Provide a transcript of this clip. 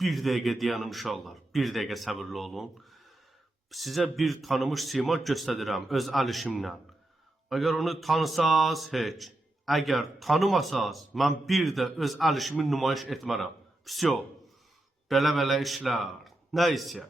Bir dəqiqə deyənim uşaqlar, bir dəqiqə səbirli olun. Sizə bir tanımış sima göstərirəm öz əlişimlə. Əgər onu tanısaz heç, əgər tanımasaz mən bir də öz əlişimi nümayiş etmərəm. Всё. Belə-belə işlər. Nə isə.